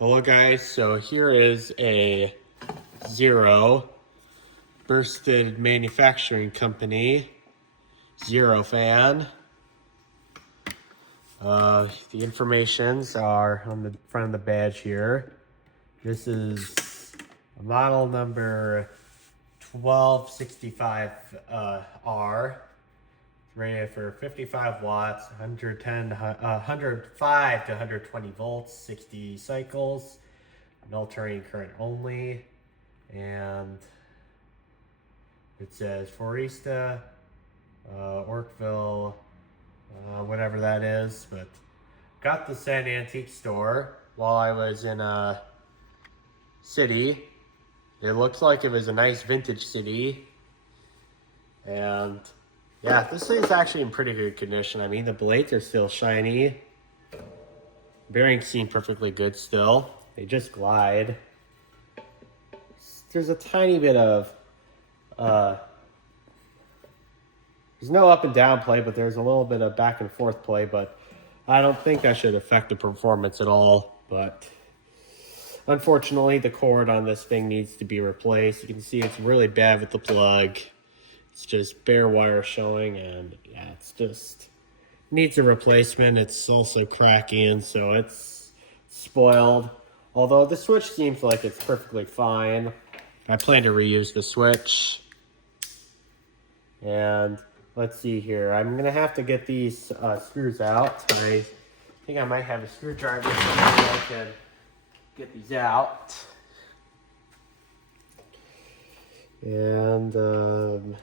Hello guys, so here is a Zero Bursted Manufacturing Company Zero fan. The informations are on the front of the badge here. This is a model number 1265R. Rated for 55 watts, 105 to 120 volts, 60 cycles, alternating current only, and it says Foresta, Orkville, whatever that is, but got this at an antique store while I was in a city. It looks like it was a nice vintage city, and yeah, this thing's actually in pretty good condition. I mean, the blades are still shiny. Bearings seem perfectly good still. They just glide. There's a tiny bit of, there's no up and down play, but there's a little bit of back and forth play, but I don't think that should affect the performance at all. But unfortunately, the cord on this thing needs to be replaced. You can see it's really bad with the plug. It's just bare wire showing, and yeah, it's just needs a replacement. It's also cracking, so it's spoiled. Although the switch seems like it's perfectly fine. I plan to reuse the switch. And let's see here. I'm gonna have to get these screws out. I think I might have a screwdriver so I can get these out. And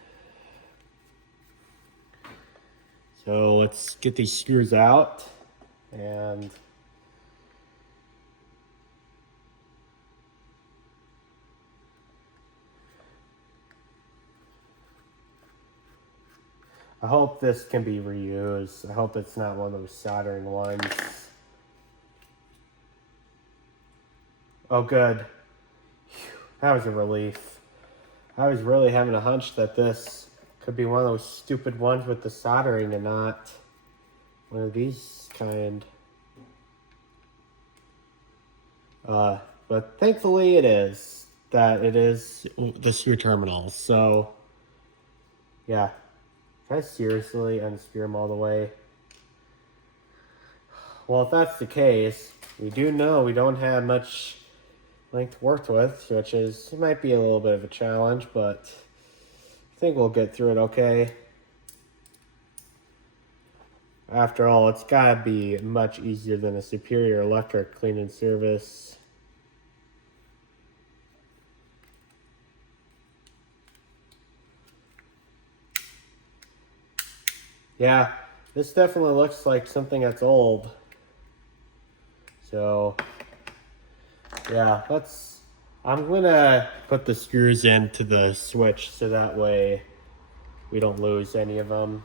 so let's get these screws out, and I hope this can be reused. I hope it's not one of those soldering ones. Oh, good. Whew, that was a relief. I was really having a hunch that this could be one of those stupid ones with the soldering and not one of these kind. But thankfully it is the screw terminals. So yeah, can I seriously unscrew them all the way? Well, if that's the case, we do know we don't have much length worked with, which is, it might be a little bit of a challenge, but I think we'll get through it okay. After all, it's gotta be much easier than a Superior Electric clean and service. Yeah, this definitely looks like something that's old. So, yeah, I'm gonna put the screws into the switch so that way we don't lose any of them.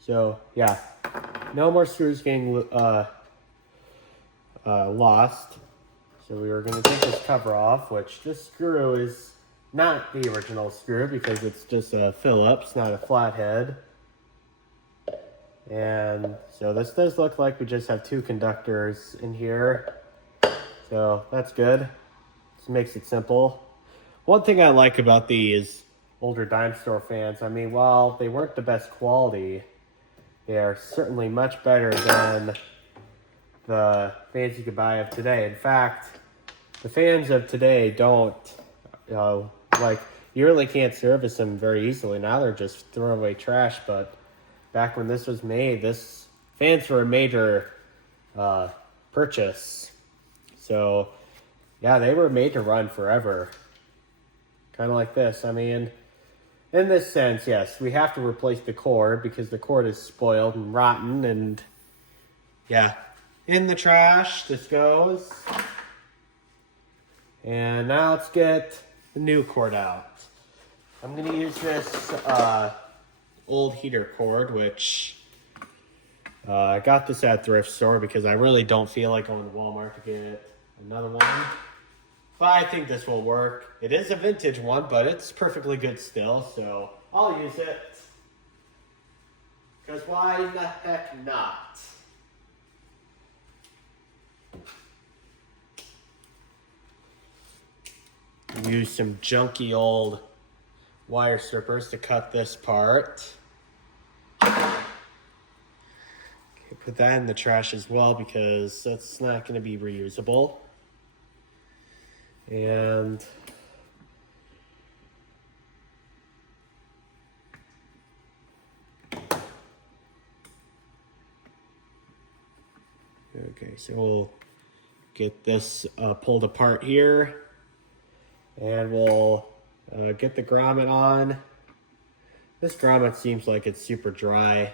So yeah, no more screws getting lost. So we were going to take this cover off, which this screw is not the original screw because it's just a Phillips, not a flathead. And so this does look like we just have two conductors in here. So that's good. This makes it simple. One thing I like about these older dime store fans, I mean, while they weren't the best quality, they are certainly much better than the fans you could buy of today. In fact, the fans of today don't, like, you really can't service them very easily. Now they're just throwaway trash, but back when this was made, fans were a major purchase. So, yeah, they were made to run forever. Kind of like this. I mean, in this sense, yes, we have to replace the cord because the cord is spoiled and rotten, and yeah, in the trash this goes. And now let's get the new cord out. I'm going to use this old heater cord, which I got this at a thrift store because I really don't feel like going to Walmart to get another one. But I think this will work. It is a vintage one, but it's perfectly good still, so I'll use it. Because why the heck not? Use some junky old wire strippers to cut this part. Put that in the trash as well because that's not going to be reusable. And okay, so we'll get this pulled apart here, and we'll get the grommet on. This grommet seems like it's super dry.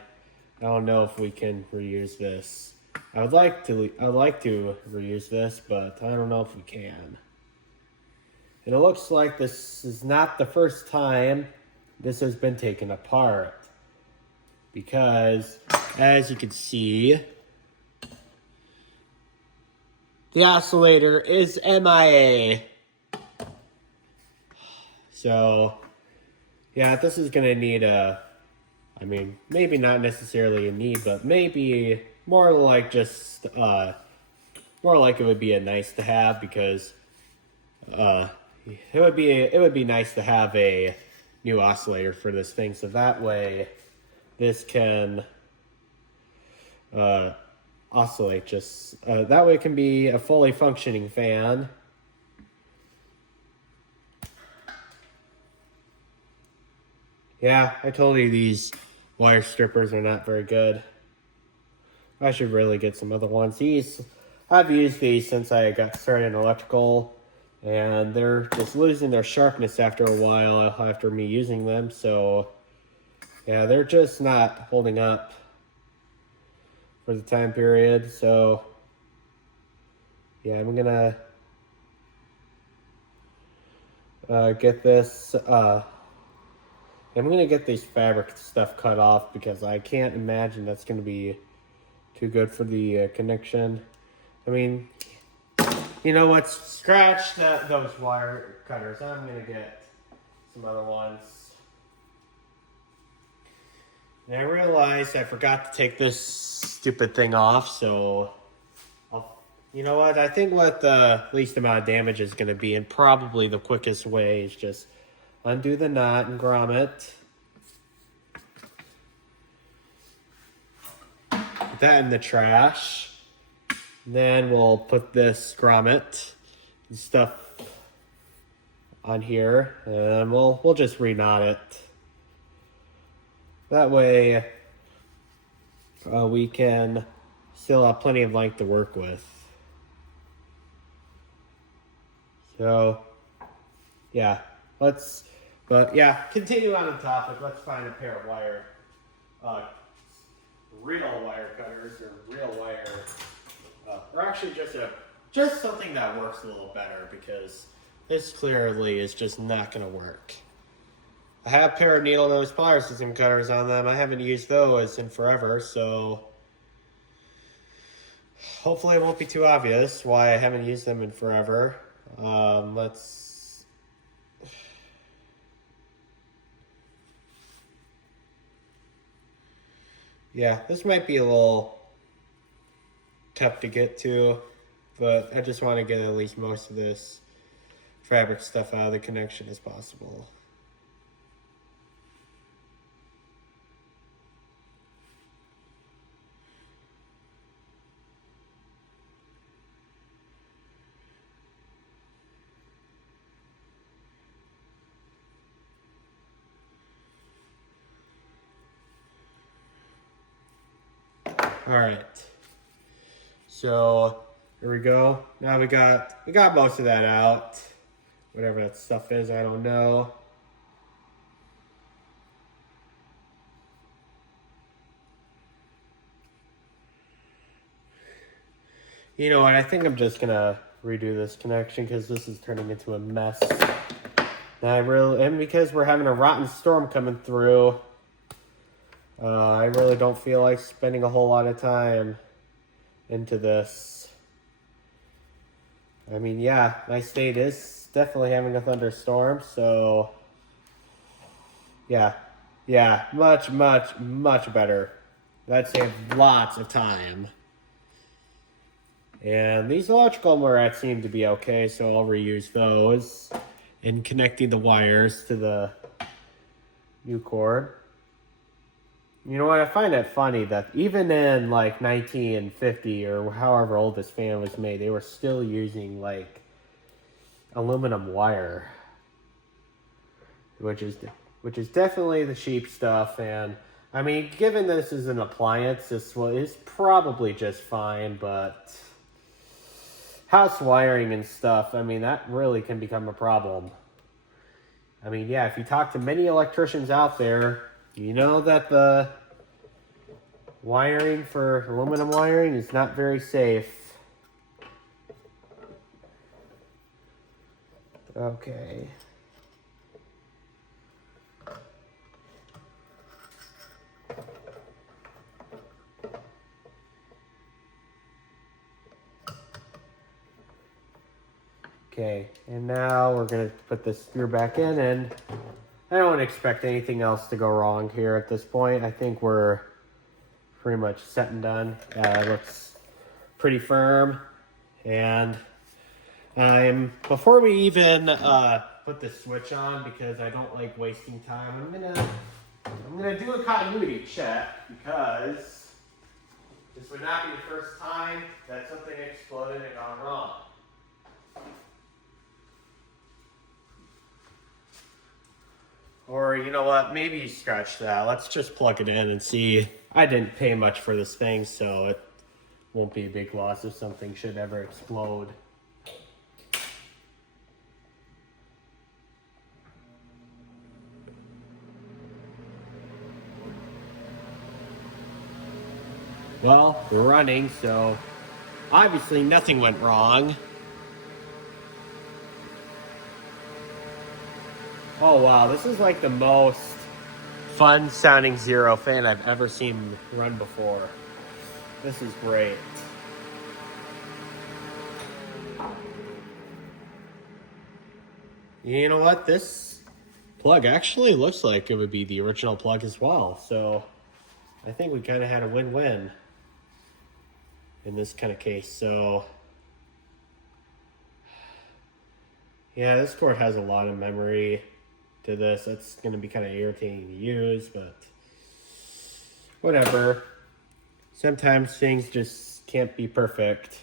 I don't know if we can reuse this. I'd like to reuse this, but I don't know if we can. And it looks like this is not the first time this has been taken apart, because as you can see, the oscillator is MIA. So yeah, this is gonna need I mean, maybe not necessarily a need, but maybe more like just, more like it would be a nice to have, because, it would be nice to have a new oscillator for this thing, so that way this can, oscillate just, that way it can be a fully functioning fan. Yeah, I told you these wire strippers are not very good. I should really get some other ones. I've used these since I got started in electrical, and they're just losing their sharpness after a while after me using them. So yeah, they're just not holding up for the time period. So yeah, I'm gonna get this. I'm going to get these fabric stuff cut off because I can't imagine that's going to be too good for the connection. I mean, you know what? Scratch those wire cutters. I'm going to get some other ones. And I realized I forgot to take this stupid thing off, so you know what? I think what the least amount of damage is going to be, and probably the quickest way, is just undo the knot and grommet. Put that in the trash. Then we'll put this grommet and stuff on here, and we'll just re-knot it. That way we can still have plenty of length to work with. So yeah, continue on the topic. Let's find a pair of real wire cutters, or real wire, or actually just something that works a little better, because this clearly is just not going to work. I have a pair of needle nose pliers system cutters on them. I haven't used those in forever, so hopefully it won't be too obvious why I haven't used them in forever. Yeah, this might be a little tough to get to, but I just want to get at least most of this fabric stuff out of the connection as possible. All right, so here we go. Now we got most of that out. Whatever that stuff is, I don't know. You know what? I think I'm just gonna redo this connection because this is turning into a mess. And because we're having a rotten storm coming through, I really don't feel like spending a whole lot of time into this. I mean, yeah, my state is definitely having a thunderstorm, so yeah, much better. That saved lots of time. And these electrical morettes seem to be okay, so I'll reuse those in connecting the wires to the new cord. You know what, I find it funny that even in like 1950 or however old this fan was made, they were still using like aluminum wire, which is definitely the cheap stuff. And I mean, given this is an appliance, this is probably just fine, but house wiring and stuff, I mean, that really can become a problem. I mean, yeah, if you talk to many electricians out there, you know that the wiring for aluminum wiring is not very safe. Okay. Okay, and now we're going to put this screw back in, and I don't expect anything else to go wrong here at this point. I think we're pretty much set and done. It looks pretty firm, and before we even put the switch on, because I don't like wasting time, I'm gonna do a continuity check, because this would not be the first time that something exploded and gone wrong. Or, you know what, maybe scratch that. Let's just plug it in and see. I didn't pay much for this thing, so it won't be a big loss if something should ever explode. Well, we're running, so obviously nothing went wrong. Oh wow, this is like the most fun sounding Zero fan I've ever seen run before. This is great. You know what? This plug actually looks like it would be the original plug as well. So I think we kind of had a win-win in this kind of case. So yeah, this cord has a lot of memory to this. It's going to be kind of irritating to use, but whatever. Sometimes things just can't be perfect.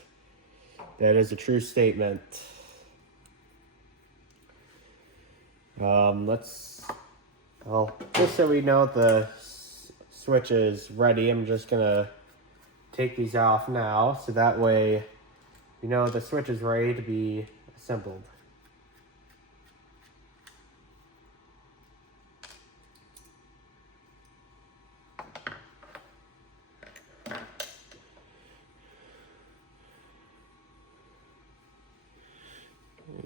That is a true statement. Just so we know the switch is ready, I'm just gonna take these off now, so that way, you know, the switch is ready to be assembled.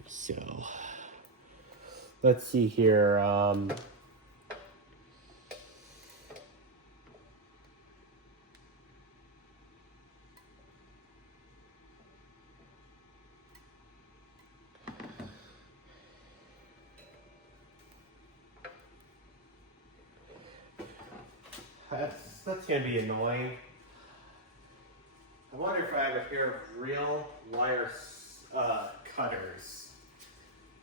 So, let's see here. That's gonna be annoying. I wonder if I have a pair of real wire cutters.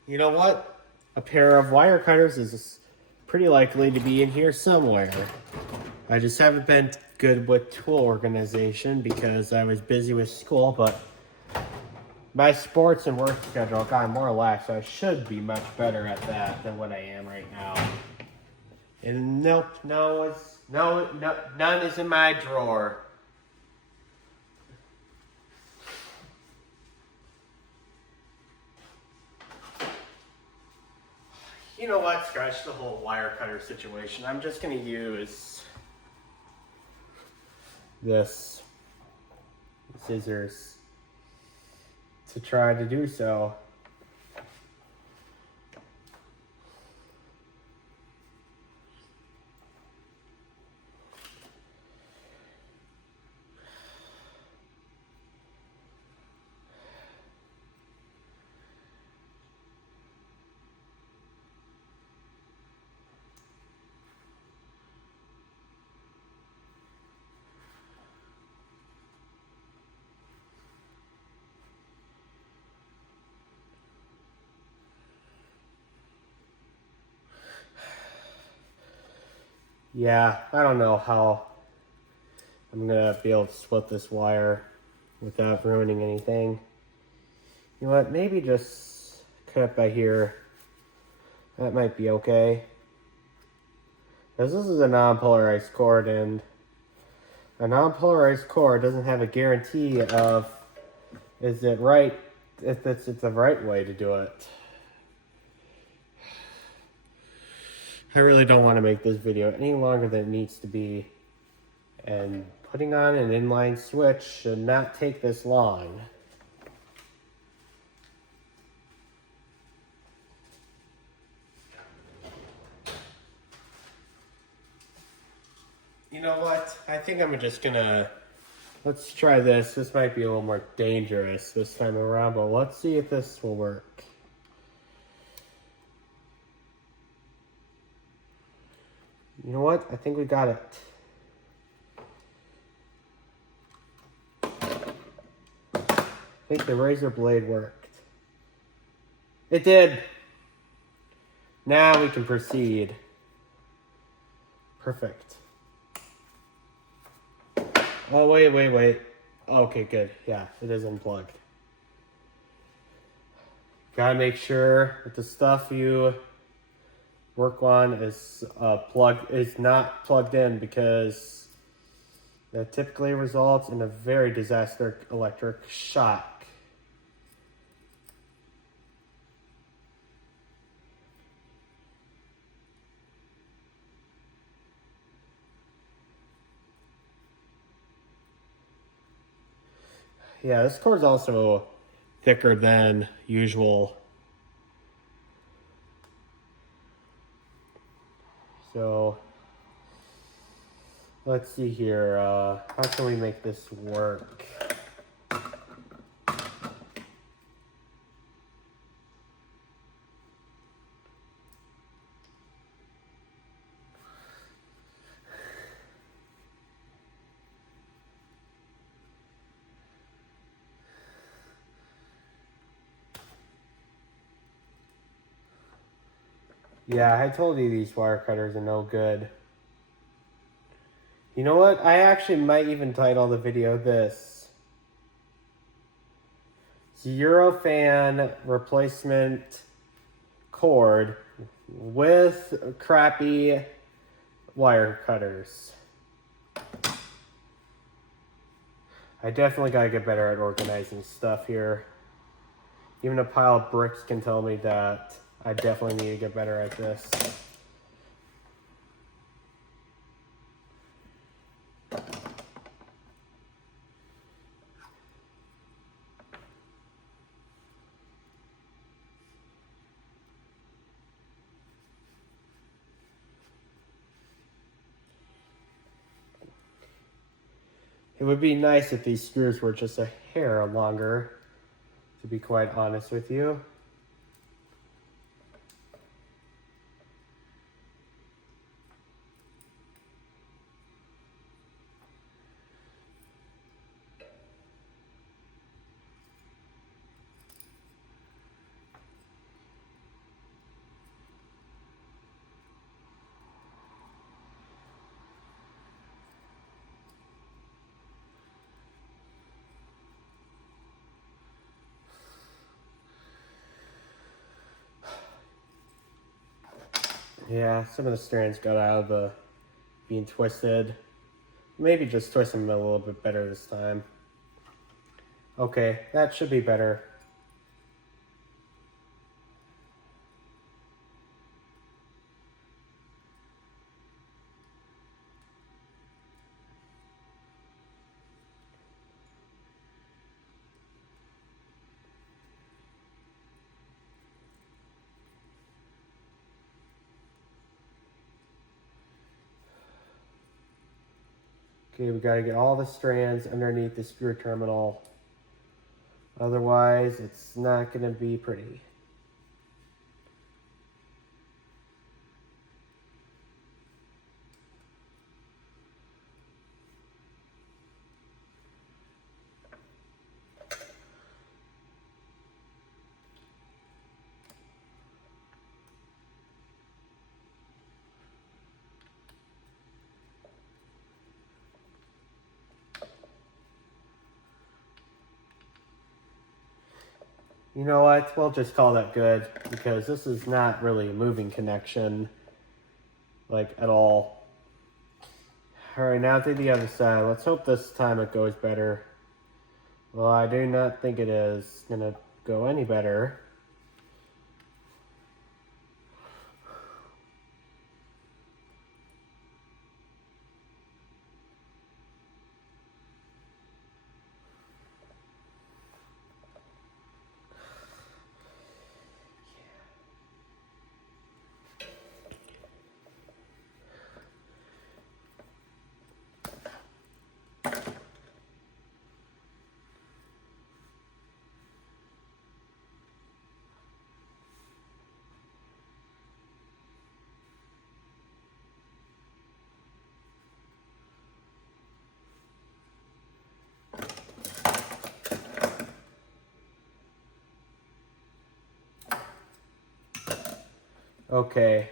You know what? A pair of wire cutters is pretty likely to be in here somewhere. I just haven't been good with tool organization because I was busy with school, but my sports and work schedule got more relaxed, so I should be much better at that than what I am right now. And nope, no, none is in my drawer. You know what? Scratch the whole wire cutter situation. I'm just going to use this scissors to try to do so. Yeah, I don't know how I'm gonna be able to split this wire without ruining anything. You know what, maybe just cut it by here. That might be okay. Because this is a non-polarized cord, and a non-polarized cord doesn't have a guarantee of is it right, if it's the right way to do it. I really don't want to make this video any longer than it needs to be, and putting on an inline switch should not take this long. You know what? I think I'm just gonna, let's try this. This might be a little more dangerous this time around, but let's see if this will work. You know what? I think we got it. I think the razor blade worked. It did. Now we can proceed. Perfect. Oh, wait. Okay, good. Yeah, it is unplugged. Gotta make sure that the stuff you work on is not plugged in, because that typically results in a very disastrous electric shock. Yeah, this cord's also thicker than usual. So let's see here. How can we make this work? Yeah, I told you these wire cutters are no good. You know what? I actually might even title the video this: Eurofan replacement cord with crappy wire cutters. I definitely gotta get better at organizing stuff here. Even a pile of bricks can tell me that I definitely need to get better at this. It would be nice if these screws were just a hair longer, to be quite honest with you. Yeah, some of the strands got out of the being twisted. Maybe just twist them a little bit better this time. Okay, that should be better. Okay, we gotta get all the strands underneath the screw terminal. Otherwise, it's not gonna be pretty. You know what? We'll just call that good because this is not really a moving connection, like at all. All right, now to the other side. Let's hope this time it goes better. Well, I do not think it is gonna go any better. Okay.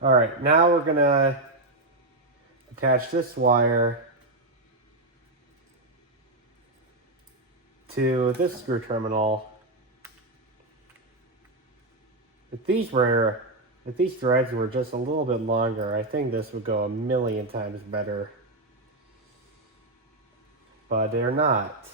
All right, now we're gonna attach this wire to this screw terminal. If these threads were just a little bit longer, I think this would go a million times better. But they're not.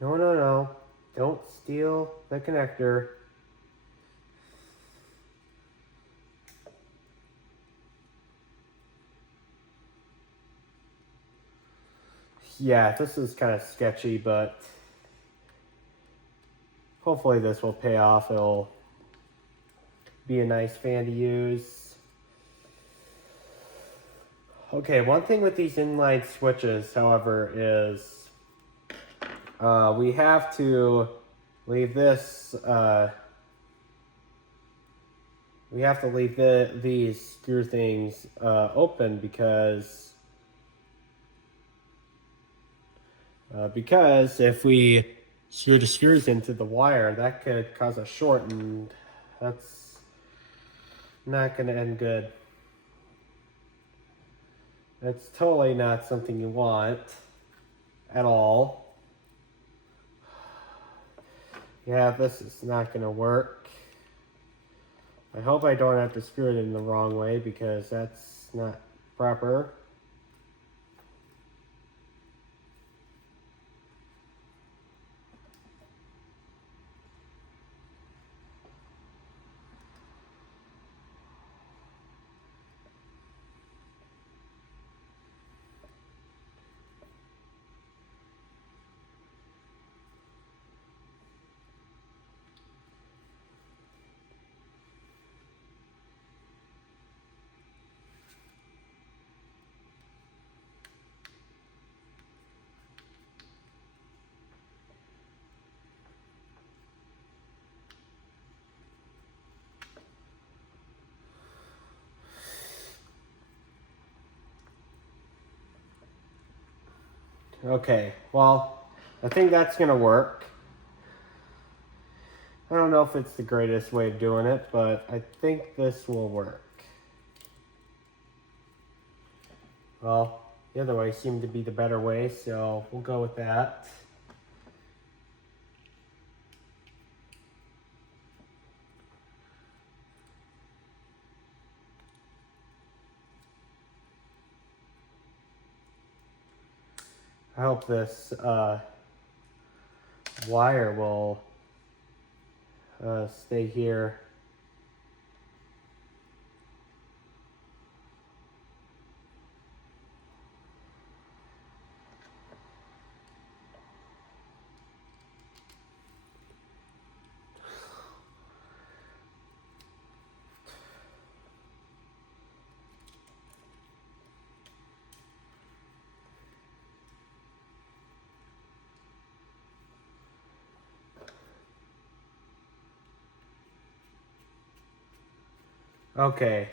No, no, no. Don't steal the connector. Yeah, this is kind of sketchy, but hopefully this will pay off. It'll be a nice fan to use. Okay, one thing with these inline switches, however, is we have to leave this, we have to leave these screw things open because if we screw the screws into the wire, that could cause a short, and that's not going to end good. That's totally not something you want at all. Yeah, this is not going to work. I hope I don't have to screw it in the wrong way because that's not proper. Okay, well, I think that's gonna work. I don't know if it's the greatest way of doing it, but I think this will work. Well, the other way seemed to be the better way, so we'll go with that. I hope this wire will stay here. Okay.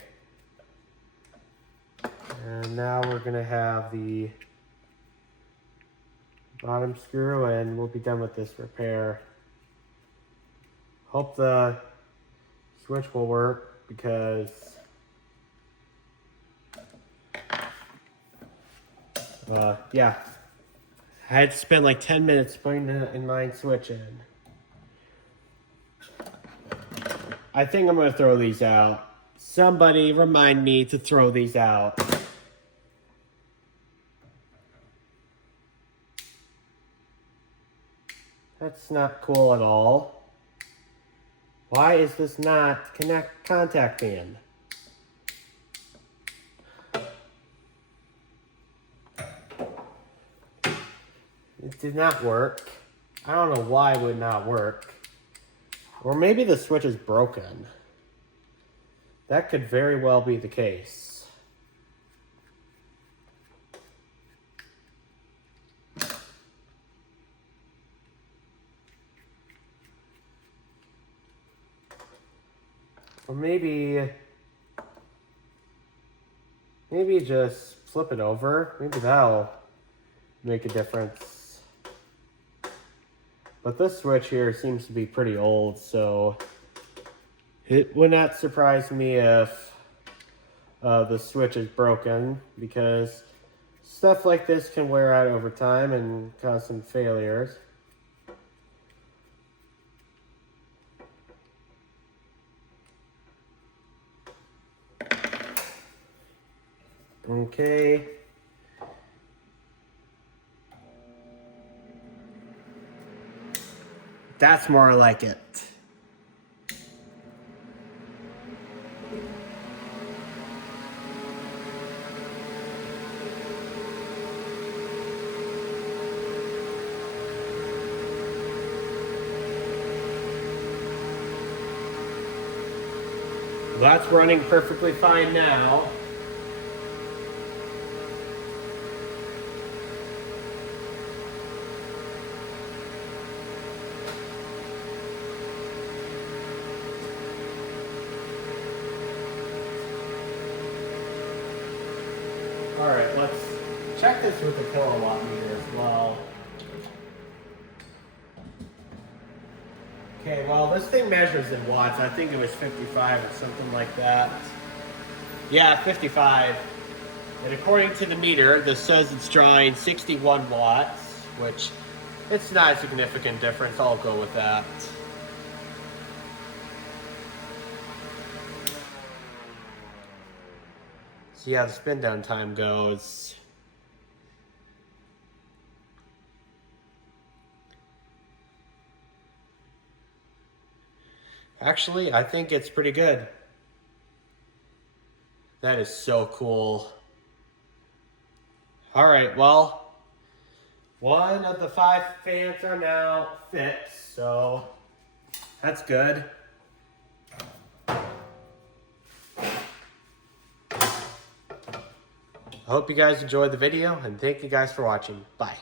And now we're gonna have the bottom screw and we'll be done with this repair. Hope the switch will work because yeah, I had to spend like 10 minutes putting the inline switch in. I think I'm gonna throw these out. Somebody remind me to throw these out. That's not cool at all. Why is this not contact in? It did not work. I don't know why it would not work. Or maybe the switch is broken. That could very well be the case. Or maybe just flip it over. Maybe that'll make a difference. But this switch here seems to be pretty old, so it would not surprise me if the switch is broken, because stuff like this can wear out over time and cause some failures. Okay. That's more like it. That's running perfectly fine now. All right, let's check this with the kilowatt meter as well. Okay, well, this thing measures in watts. I think it was 55 or something like that. Yeah, 55. And according to the meter, this says it's drawing 61 watts, which it's not a significant difference. I'll go with that. See how the spin down time goes. Actually, I think it's pretty good. That is so cool. All right, well, one of the 5 fans are now fixed, so that's good. I hope you guys enjoyed the video, and thank you guys for watching. Bye.